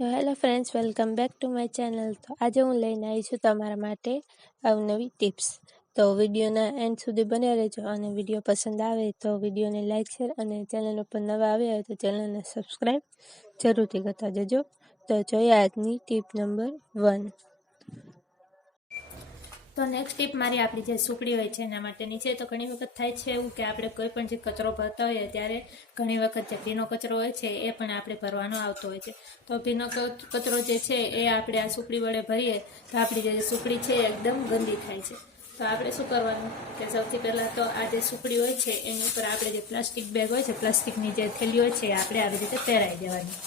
તો hello friends, welcome back to my channel. તો આજે હું લઈને આવી છું તમારા માટે અવનવી ટિપ્સ. તો વિડીયોના એન્ડ સુધી બન્યા રહેજો અને વિડીયો પસંદ આવે તો વિડીયોને લાઇક શેર અને ચેનલ ઉપર નવા આવ્યા હોય તો ચેનલને સબસ્ક્રાઈબ જરૂરથી કરતા જજો. તો જોઈએ આજની ટીપ નંબર 1. તો નેક્સ્ટ ટીપ મારી આપણી જે સુકડી હોય છે એના માટેની છે. તો ઘણી વખત થાય છે એવું કે આપણે કોઈ પણ જે કચરો ભરતા હોઈએ ત્યારે ઘણી વખત જે ભીનો કચરો હોય છે એ પણ આપણે ભરવાનો આવતો હોય છે. તો ભીનો કચરો જે છે એ આપણે આ સુકડી વડે ભરીએ તો આપણી જે સુકડી છે એકદમ ગંદી થાય છે. તો આપણે શું કરવાનું કે સૌથી પહેલાં તો આ જે સુકડી હોય છે એની ઉપર આપણે જે પ્લાસ્ટિક બેગ હોય છે, પ્લાસ્ટિકની જે થેલી હોય છે એ આપણે આવી રીતે પહેરાવી દેવાની.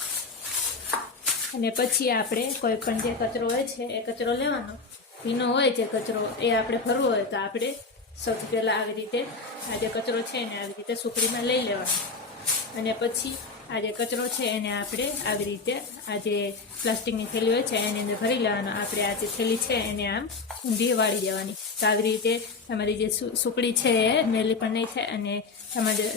અને પછી આપણે કોઈ પણ જે કચરો હોય છે એ કચરો લેવાનો. ભીનો હોય જે કચરો એ આપણે ભરવો હોય તો આપણે સૌથી પહેલાં આવી રીતે આ જે કચરો છે એને આવી રીતે સુકડીમાં લઈ લેવાનો. અને પછી આ જે કચરો છે એને આપણે આવી રીતે આ જે પ્લાસ્ટિકની થેલી હોય છે એની અંદર ભરી લેવાનો. આપણે આ જે થેલી છે એને આમ ઊંધી વાળી દેવાની. તો આવી રીતે તમારી જે સુકડી છે એ મેલી પણ નહીં થાય અને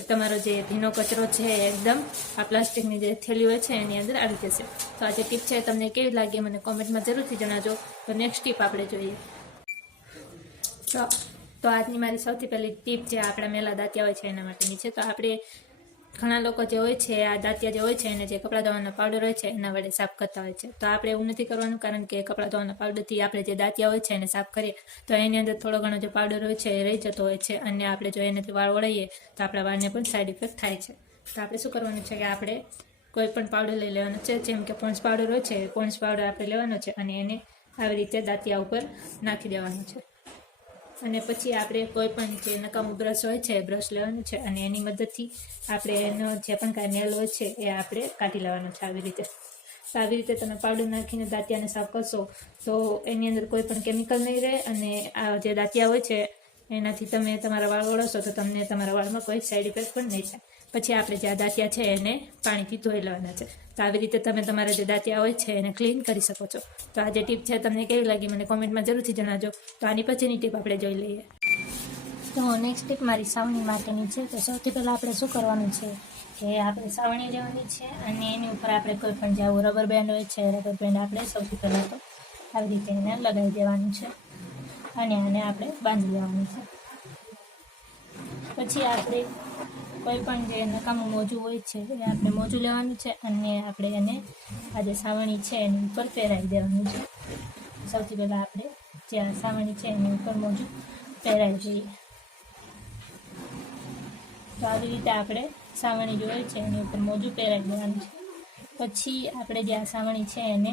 તમારો જે ભીનો કચરો છે એકદમ આ પ્લાસ્ટિકની જે થેલી હોય છે એની અંદર આવી જશે. તો આ જે ટીપ છે તમને કેવી લાગી મને કોમેન્ટમાં જરૂરથી જણાવજો. તો નેક્સ્ટ ટીપ આપણે જોઈએ. તો આજની મારી સૌથી પહેલી ટીપ જે આપણા મેલા દાંતિયા હોય છે એના માટેની છે. તો આપણે ઘણા લોકો જે હોય છે આ દાંતિયા જે હોય છે એને જે કપડાં ધોવાનો પાવડર હોય છે એના વડે સાફ કરતા હોય છે. તો આપણે એવું નથી કરવાનું, કારણ કે કપડાં ધોવાના પાવડરથી આપણે જે દાંતિયા હોય છે એને સાફ કરીએ તો એની અંદર થોડો ઘણો જે પાવડર હોય છે એ રહી જતો હોય છે અને આપણે જો એનાથી વાળ ઓળાઈએ તો આપણા વાળને પણ સાઈડ ઇફેક્ટ થાય છે. તો આપણે શું કરવાનું છે કે આપણે કોઈ પણ પાવડર લઈ લેવાનો છે. જેમ કે પોન્ડ્સ પાવડર હોય છે, પોન્ડ્સ પાવડર આપણે લેવાનો છે અને એને આવી રીતે દાંતિયા ઉપર નાખી દેવાનું છે. અને પછી આપણે કોઈ પણ જે નકામું બ્રશ હોય છે બ્રશ લેવાનું છે અને એની મદદથી આપણે એનો જે પણ કાંઈ મેલ હોય છે એ આપણે કાઢી લેવાનો છે આવી રીતે. તો આવી રીતે તમે પાવડર નાખીને દાંતિયાને સાફ કરશો તો એની અંદર કોઈ પણ કેમિકલ નહીં રહે અને આ જે દાંતિયા હોય છે એનાથી તમે તમારા વાળ ઓળશો તો તમને તમારા વાળમાં કોઈ સાઈડ ઇફેક્ટ પણ નહીં થાય. પછી આપણે જે આ દાંતિયા છે એને પાણીથી ધોઈ લેવાના છે. તો આવી રીતે તમે તમારા જે દાંતિયા હોય છે એને ક્લીન કરી શકો છો. તો આ જે ટીપ છે તમને કેવી લાગી મને કોમેન્ટમાં જરૂરથી જણાવજો. તો આની પછીની ટીપ આપણે જોઈ લઈએ. તો નેક્સ્ટ ટીપ મારી સાવણી માટેની છે. તો સૌથી પહેલાં આપણે શું કરવાનું છે કે આપણે સાવણી લેવાની છે અને એની ઉપર આપણે કોઈ પણ જે આવું રબર બેન્ડ હોય છે રબર બેન્ડ આપણે સૌથી પહેલાં તો આવી રીતે એને લગાવી દેવાનું છે અને આને આપણે બાંધી લેવાનું છે. પછી આપણે કોઈ પણ જે નકામું મોજું હોય છે એ આપણે મોજું લેવાનું છે અને આપણે એને આ જે સાવણી છે એની ઉપર પહેરાવી દેવાનું છે. સૌથી પહેલાં આપણે જે આ સાવણી છે એની ઉપર મોજું પહેરાવી દઈએ. તો આવી રીતે આપણે સાવણી જે હોય છે એની ઉપર મોજું પહેરાવી દેવાનું છે. પછી આપણે જે આ સાવણી છે એને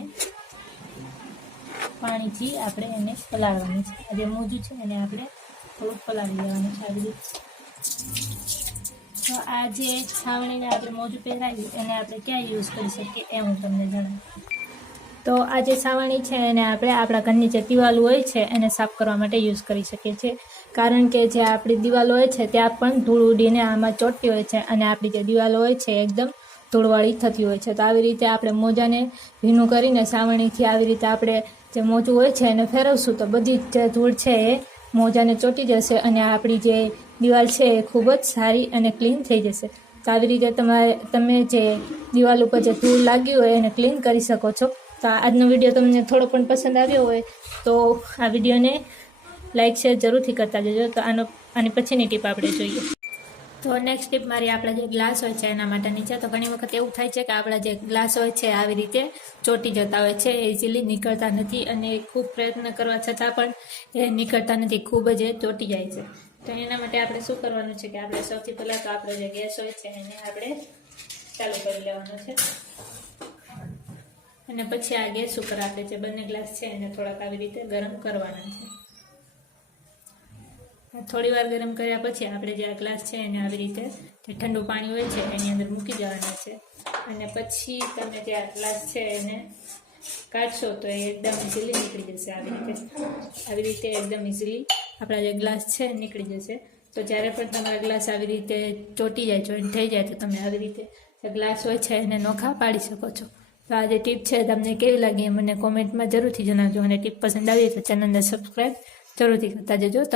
પાણીથી આપણે એને પલાળવાની છે. આ જે મોજું છે એને આપણે થોડુંક પલાળી દેવાનું છે આવી રીતે. તો આ જે છાવણીને આપણે મોજું પહેરાવી એને આપણે ક્યાં યુઝ કરી શકીએ એ હું તમને જણાવું. તો આ જે છાવણી છે એને આપણે આપણા ઘરની જે દિવાલો હોય છે એને સાફ કરવા માટે યુઝ કરી શકીએ છીએ. કારણ કે જે આપણી દિવાલો હોય છે ત્યાં પણ ધૂળ ઉડીને આમાં ચોંટતી હોય છે અને આપણી જે દિવાલો હોય છે એકદમ ધૂળવાળી થતી હોય છે. તો આવી રીતે આપણે મોજાને ભીનું કરીને સાવણીથી આવી રીતે આપણે જે મોજું હોય છે એને ફેરવશું તો બધી જ જે ધૂળ છે એ મોજાને ચોંટી જશે અને આપણી જે દિવાલ છે એ ખૂબ જ સારી અને ક્લીન થઈ જશે. તો આવી રીતે તમે જે દિવાલ ઉપર જે ધૂળ લાગી હોય એને ક્લીન કરી શકો છો. તો આજનો વિડીયો તમને થોડો પણ પસંદ આવ્યો હોય તો આ વિડીયોને લાઇક શેર જરૂરથી કરતા જજો. તો આની પછીની ટીપ આપણે જોઈએ. તો નેક્સ્ટ ટીપ મારી આપણા જે ગ્લાસ હોય છે એના માટેની છે. તો ઘણી વખત એવું થાય છે કે આપણા જે ગ્લાસ હોય છે આવી રીતે ચોંટી જતા હોય છે, ઇઝીલી નીકળતા નથી અને ખૂબ પ્રયત્ન કરવા છતાં પણ એ નીકળતા નથી, ખૂબ જ એ ચોંટી જાય છે. તો એના માટે આપણે શું કરવાનું છે કે આપણે સૌથી પહેલાં તો આપણો જે ગેસ હોય છે એને આપણે ચાલુ કરી લેવાનો છે અને પછી આ ગેસ ઉપર આપણે જે બંને ગ્લાસ છે એને થોડાક આવી રીતે ગરમ કરવાના છે. થોડી વાર ગરમ કર્યા પછી આપણે જે આ ગ્લાસ છે એને આવી રીતે જે ઠંડુ પાણી હોય છે એની અંદર મૂકી દેવાના છે અને પછી તમે જે આ ગ્લાસ છે એને કાઢશો તો એ એકદમ ઇઝીલી નીકળી જશે. આવી રીતે એકદમ ઇઝીલી આપણા જે ગ્લાસ છે નીકળી જશે. તો જ્યારે પણ તમારા ગ્લાસ આવી રીતે ચોંટી જાય, જોઈન્ટ થઈ જાય તો તમે આવી રીતે જે ગ્લાસ હોય છે એને નોખા પાડી શકો છો. તો આ જે ટીપ છે તમને કેવી લાગી મને કોમેન્ટમાં જરૂરથી જણાવજો અને ટીપ પસંદ આવી તો ચેનલને સબસ્ક્રાઈબ જરૂરથી કરતા જજો. તો